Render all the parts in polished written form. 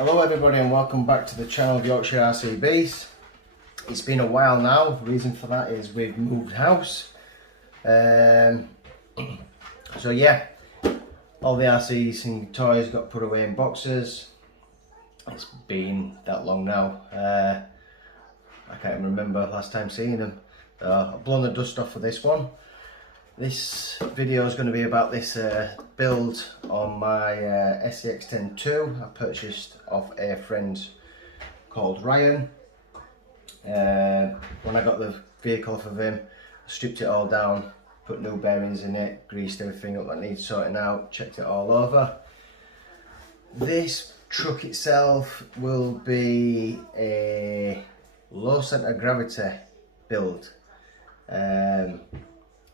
Hello everybody and welcome back to the channel of Yorkshire RCBs. It's been a while now. The reason for that is we've moved house. So yeah, all the RCs and toys got put away in boxes. It's been that long now. I can't even remember last time seeing them. I've blown the dust off for this one. This video is going to be about this build on my SCX10 2 I purchased off a friend called Ryan. When I got the vehicle off of him, I stripped it all down, put new bearings in it, greased everything up that needs sorting out, checked it all over. This truck itself will be a low centre of gravity build.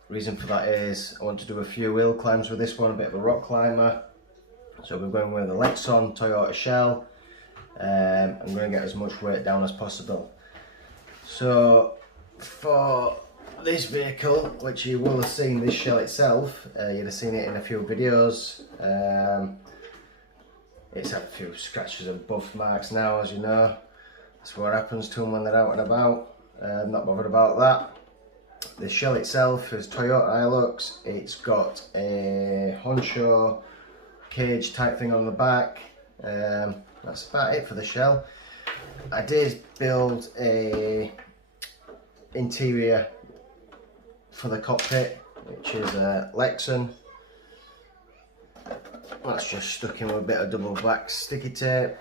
Reason for that is I want to do a few hill climbs with this one, a bit of a rock climber. So we're going with a Lexan Toyota shell. I'm going to get as much weight down as possible. So for this vehicle, which you will have seen this shell itself, you'd have seen it in a few videos. It's had a few scratches and buff marks now, as you know. That's what happens to them when they're out and about. I'm not bothered about that. The shell itself is Toyota Hilux. It's got a honcho cage type thing on the back. That's about it for the shell. I did build a interior for the cockpit, which is a lexan. That's just stuck in with a bit of double black sticky tape.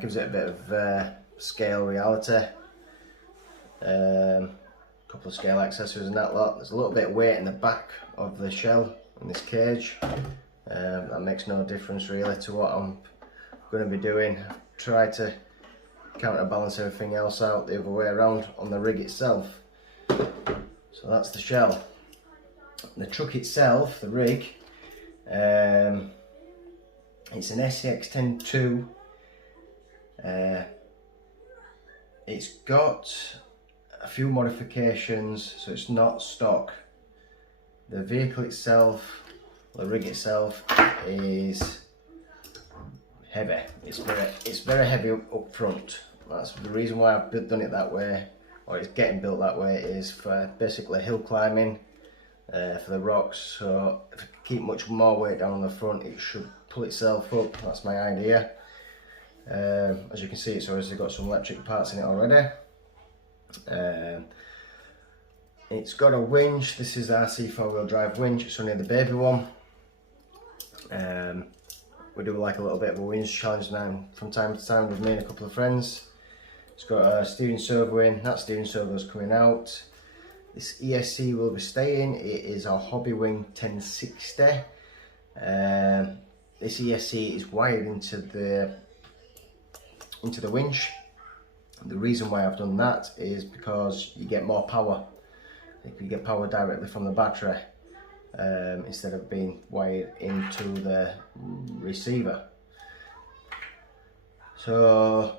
Gives it a bit of scale reality. Couple of scale accessories and that lot. There's a little bit of weight in the back of the shell in this cage. That makes no difference really to what I'm going to be doing. I've tried to counterbalance everything else out the other way around on the rig itself. So that's the shell. The truck itself, the rig, it's an SCX10 2. It's got a few modifications, so it's not stock. The vehicle itself, the rig itself, is heavy. It's very heavy up front. That's the reason why I've done it that way, or it's getting built that way, is for basically hill climbing, for the rocks. So if I keep much more weight down on the front, it should pull itself up. That's my idea. As you can see, it's obviously got some electric parts in it already. It's got a winch. This is the RC 4-wheel drive winch. It's only the baby one. We do like a little bit of a winch challenge now from time to time with me and a couple of friends. It's got a steering servo in. That steering servo is coming out. This ESC will be staying. It is our Hobby Wing 1060. This ESC is wired into the winch. The reason why I've done that is because you get more power. You get power directly from the battery instead of being wired into the receiver. So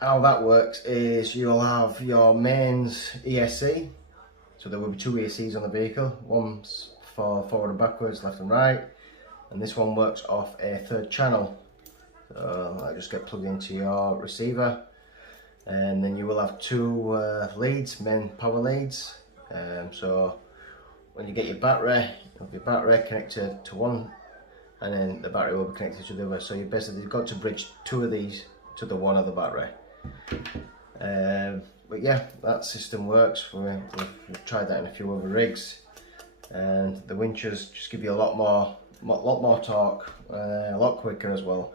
how that works is you'll have your mains ESC. So there will be two ESCs on the vehicle. One's for forward and backwards, left and right, and this one works off a third channel. So I just get plugged into your receiver. And then you will have two leads, main power leads. So when you get your battery, you'll have your battery connected to one, and then the battery will be connected to the other. So you basically got to bridge two of these to the one of the battery. But yeah, that system works. We've tried that in a few other rigs, and the winches just give you a lot more torque, a lot quicker as well.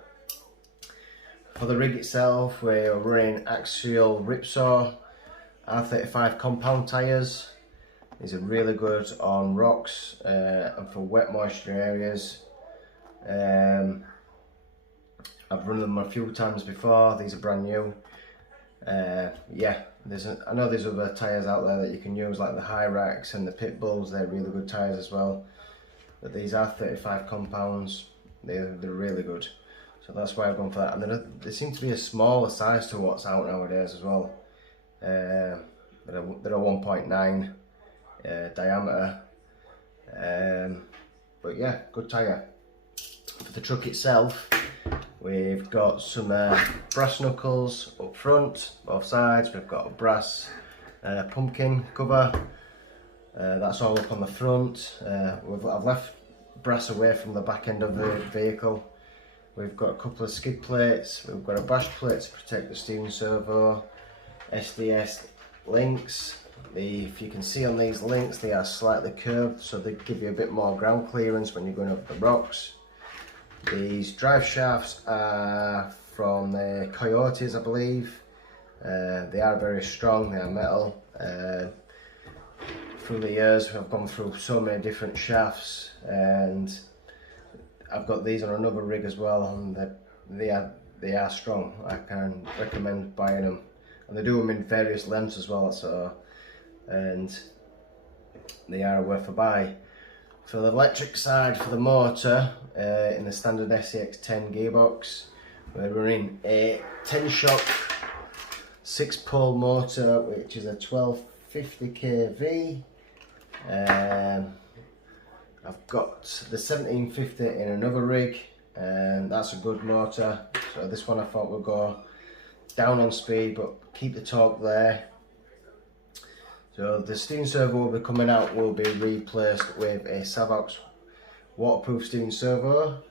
For the rig itself, we're running axial ripsaw R35 compound tyres. These are really good on rocks and for wet moisture areas. I've run them a few times before. These are brand new. Yeah, I know there's other tyres out there that you can use, like the Hyrax and the Pitbulls. They're really good tyres as well. But these R35 compounds, they're really good. So that's why I've gone for that, and they seem to be a smaller size to what's out nowadays as well. They're a 1.9 diameter, but yeah, good tyre. For the truck itself, we've got some brass knuckles up front, both sides. We've got a brass pumpkin cover. That's all up on the front. I've left brass away from the back end of the vehicle. We've got a couple of skid plates. We've got a bash plate to protect the steering servo. SDS links. If you can see on these links, they are slightly curved, so they give you a bit more ground clearance when you're going up the rocks. These drive shafts are from the Coyotes, I believe. They are very strong, they are metal. Through the years I've gone through so many different shafts, and I've got these on another rig as well, and they are strong. I can recommend buying them, and they do them in various lengths as well, so, and they are worth a buy. For the electric side, for the motor, in the standard SCX10 gearbox, we're running a 10-shock 6-pole motor, which is a 1250 kV. I've got the 1750 in another rig, and that's a good motor. So this one I thought would go down on speed but keep the torque there. So the steering servo will be coming out, will be replaced with a Savox waterproof steering servo.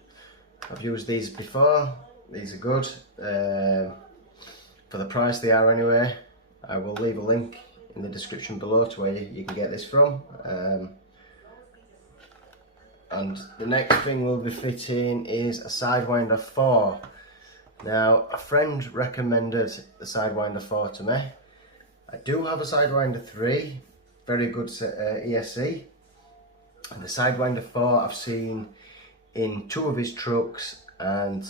I've used these before, these are good. For the price they are anyway. I will leave a link in the description below to where you can get this from. And the next thing we'll be fitting is a Sidewinder 4. Now, a friend recommended the Sidewinder 4 to me. I do have a Sidewinder 3, very good ESC. And the Sidewinder 4 I've seen in 2 of his trucks, and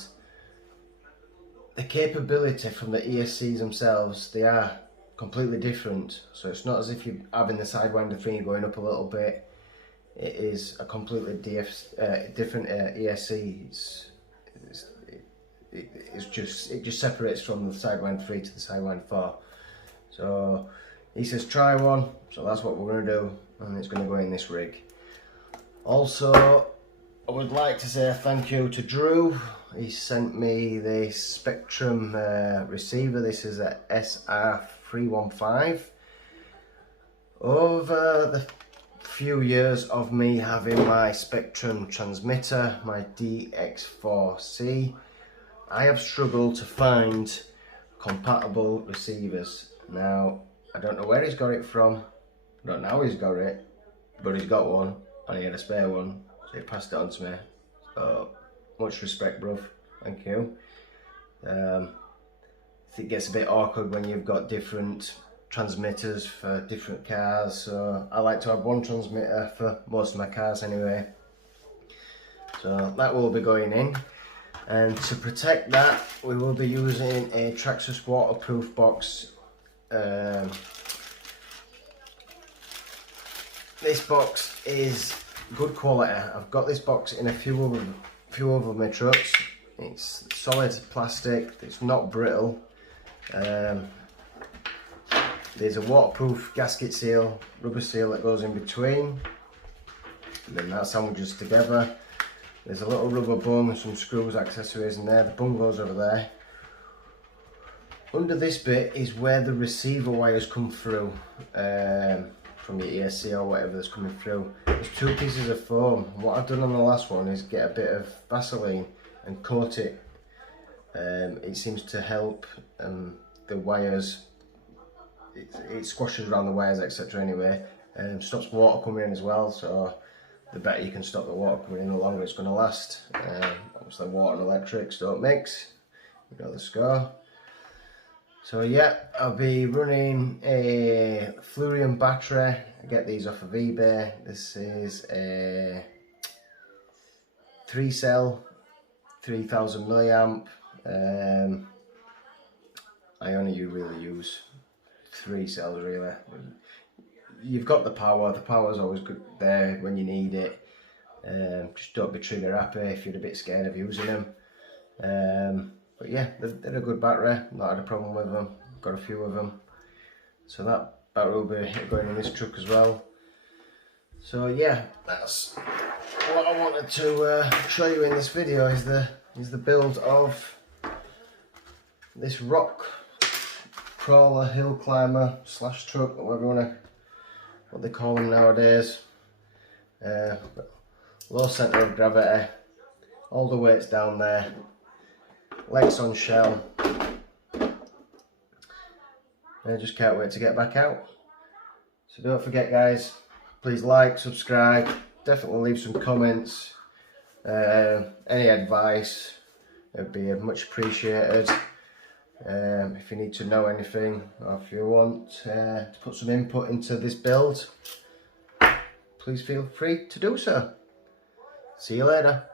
the capability from the ESCs themselves, they are completely different. So it's not as if you're having the Sidewinder 3 going up a little bit. It is a completely different ESC. It just separates from the Sidewinder 3 to the Sidewinder 4. So he says try one, so that's what we're going to do, and it's going to go in this rig. Also, I would like to say thank you to Drew. He sent me the Spectrum receiver. This is a SR315. Over the few years of me having my Spectrum transmitter, my DX4C, I have struggled to find compatible receivers. Now, I don't know where he's got it from, I don't know how he's got it, but he's got one, and he had a spare one, so he passed it on to me. So, much respect, bruv, thank you. It gets a bit awkward when you've got different transmitters for different cars, so I like to have one transmitter for most of my cars anyway. So that will be going in, and to protect that we will be using a Traxxas waterproof box. This box is good quality. I've got this box in a few of my trucks. It's solid plastic, it's not brittle. There's a waterproof gasket seal, rubber seal that goes in between, and then that sandwiches together. There's a little rubber bung, some screws, accessories in there. The bung goes over there. Under this bit is where the receiver wires come through, from your ESC or whatever that's coming through. There's 2 pieces of foam. What I've done on the last one is get a bit of Vaseline and coat it. It seems to help the wires, it squashes around the wires, etc. anyway, and stops water coming in as well, so the better you can stop the water coming in, the longer it's going to last. Obviously water and electrics don't mix, you know the score. So yeah, I'll be running a Fluorium battery. I get these off of eBay. This is a 3-cell, 3000 milliamp. I only really use 3 cells really. You've got the power's always good there when you need it. Just don't be trigger happy if you're a bit scared of using them. But yeah, they're a good battery, not had a problem with them, got a few of them. So that battery will be going in this truck as well. So yeah, that's what I wanted to show you in this video, is the build of this rock crawler, hill climber slash truck, whatever what they call them nowadays. Low centre of gravity, all the weight's down there, lexan shell. I just can't wait to get back out. So don't forget guys, please like, subscribe, definitely leave some comments, any advice, it would be much appreciated. If you need to know anything, or if you want to put some input into this build, please feel free to do so. See you later.